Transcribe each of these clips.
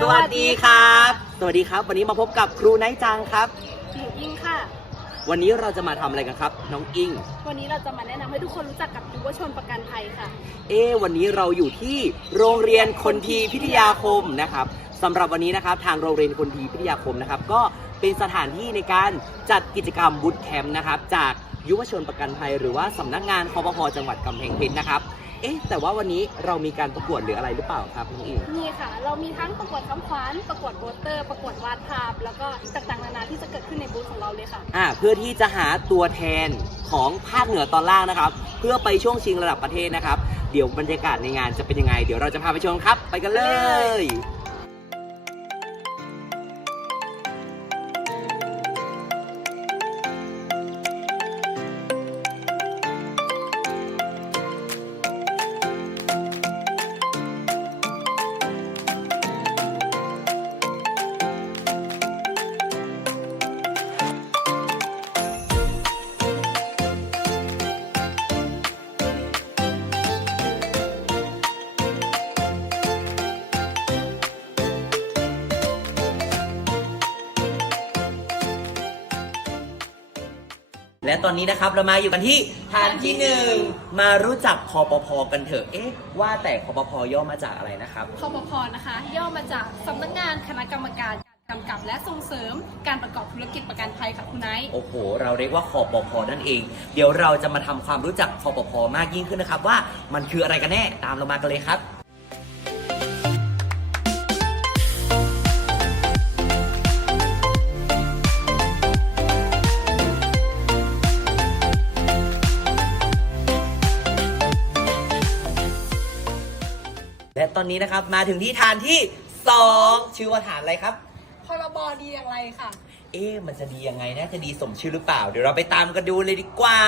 สวัสดีครับ สวัสดีครับ วันนี้มาพบกับครูไนท์จังครับ หนูอิงค่ะ วันนี้เราจะมาทำอะไรกันครับ น้องอิง วันนี้เราจะมาแนะนำให้ทุกคนรู้จักกับยุวชนประกันภัยค่ะ เอ๊ะวันนี้เราอยู่ที่โรงเรียนคนทีพิทยาคมนะครับสำหรับวันนี้นะครับทางโรงเรียนคนทีพิทยาคมนะครับ ก็เป็นสถานที่ในการจัดกิจกรรมบูตแคมป์นะครับ จากยุวชนประกันภัยหรือว่าสำนักงานคอปพจังหวัดกำแพงเพชรนะครับ เอ๊ะ แต่ว่าวันนี้เรามีการประกวดหรืออะไรหรือเปล่าครับน้องอิงนี่ค่ะ เรามีทั้งประกวดคำขวัญประกวดโปสเตอร์ ประกวดวาดภาพ แล้วก็ต่างๆนานาที่จะเกิดขึ้นในบูธของเราเลยค่ะ อ่าเพื่อที่จะหาตัวแทนของภาคเหนือตอนล่างนะครับ เพื่อไปช่วงชิงระดับประเทศนะครับ เดี๋ยวบรรยากาศในงานจะเป็นยังไง เดี๋ยวเราจะพาไปชมครับ ไปกันเลย และตอนนี้นะครับเรามาอยู่กันที่ฐานที่หนึ่งมารู้จักคอปพกันเถอะเอ๊ะว่าแต่คอปพย่อมาจากอะไรนะครับคปพนะคะ ย่อมาจากสำนักงานคณะกรรมการการกำกับและส่งเสริมการประกอบธุรกิจประกันภัยค่ะคุณไนท์โอ้โห เราเรียกว่าคอปพนั่นเอง เดี๋ยวเราจะมาทำความรู้จักคอปพมากยิ่งขึ้นนะครับ ว่ามันคืออะไรกันแน่ตามเรามากันเลยครับ และตอนนี้นะครับมาถึงที่ฐานที่2ชื่อว่าฐานอะไรครับ พรบดีอย่างไรค่ะ เอ๊ะมันจะดียังไงนะจะดีสมชื่อหรือเปล่า เดี๋ยวเราไปตามกันดูเลยดีกว่า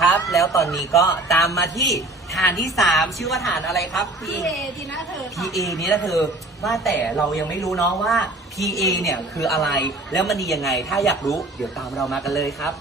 ครับ แล้วตอนนี้ก็ตามมาที่ฐานที่ 3 ชื่อว่าฐานอะไรครับ พี่พี่เอดีนะเธอค่ะ PA นี้นะเธอว่าแต่เรายังไม่รู้เนาะว่า PA เนี่ยคืออะไรแล้วมันดียังไงถ้าอยากรู้เดี๋ยวตามเรามากันเลยครับ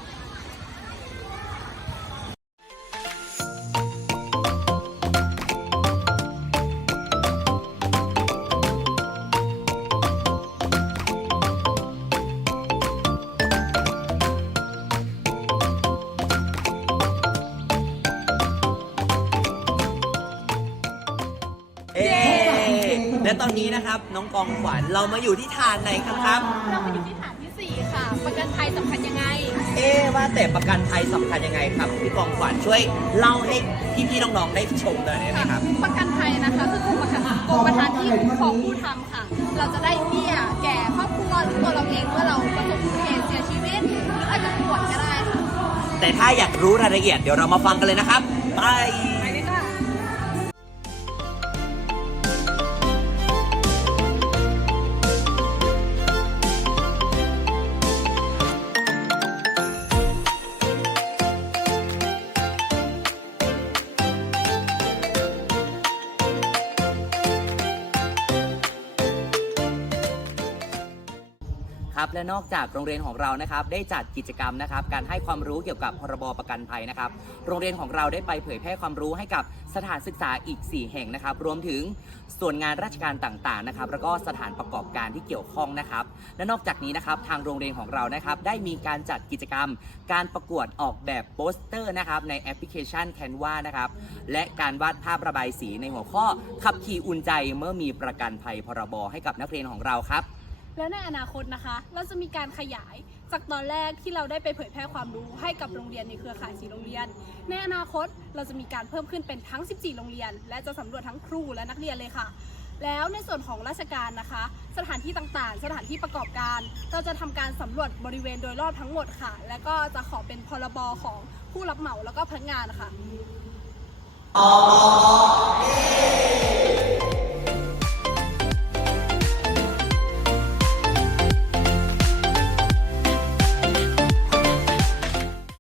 และตอนนี้นะครับน้องกองขวัญเรามาอยู่ที่ฐานไหนกันครับ เรามาอยู่ที่ฐานที่สี่ค่ะ ประกันภัยสำคัญยังไง เอ๊ะว่าแต่ประกันภัยสำคัญยังไงครับพี่กองขวัญช่วยเล่าให้พี่ๆน้องๆได้ชมหน่อยได้ไหมครับ ประกันภัยนะคะคือกรมประกันกรมประกันที่คุ้มครองผู้ทำค่ะ เราจะได้เบี้ยแก่ครอบครัวหรือตัวเราเองเมื่อเราประสบอุบัติเหตุเสียชีวิตหรืออาจจะป่วยก็ได้ค่ะแต่ถ้าอยากรู้รายละเอียดเดี๋ยวเรามาฟังกันเลยนะครับ ไป ไปเลยค่ะครับและนอกจากโรงเรียนของเรานะครับได้จัดกิจกรรมนะครับการให้ความรู้เกี่ยวกับพรบประกันภัยนะครับโรงเรียนของเราได้ไปเผยแพร่ความรู้ให้กับสถานศึกษาอีก 4 แห่งนะครับ รวมถึงส่วนงานราชการต่างๆนะครับแล้วก็สถานประกอบการที่เกี่ยวข้องนะครับ และนอกจากนี้นะครับทางโรงเรียนของเรานะครับได้มีการจัดกิจกรรม การประกวดออกแบบโปสเตอร์นะครับในแอปพลิเคชัน Canva นะครับและการวาดภาพระบายสีในหัวข้อขับขี่อุ่นใจเมื่อมีประกันภัยพรบให้กับนักเรียนของเราครับ แล้วในอนาคตนะคะ เราจะมีการขยายจากตอนแรกที่เราได้ไปเผยแพร่ความรู้ให้กับโรงเรียนในเครือข่ายสีโรงเรียน ในอนาคตเราจะมีการเพิ่มขึ้นเป็นทั้ง 14 โรงเรียน และจะสำรวจทั้งครูและนักเรียนเลยค่ะ แล้วในส่วนของราชการนะคะ สถานที่ต่างๆ สถานที่ประกอบการ เราจะทำการสำรวจบริเวณโดยรอบทั้งหมดค่ะ และก็จะขอเป็นพรบของผู้รับเหมาแล้วก็พนักงานนะคะ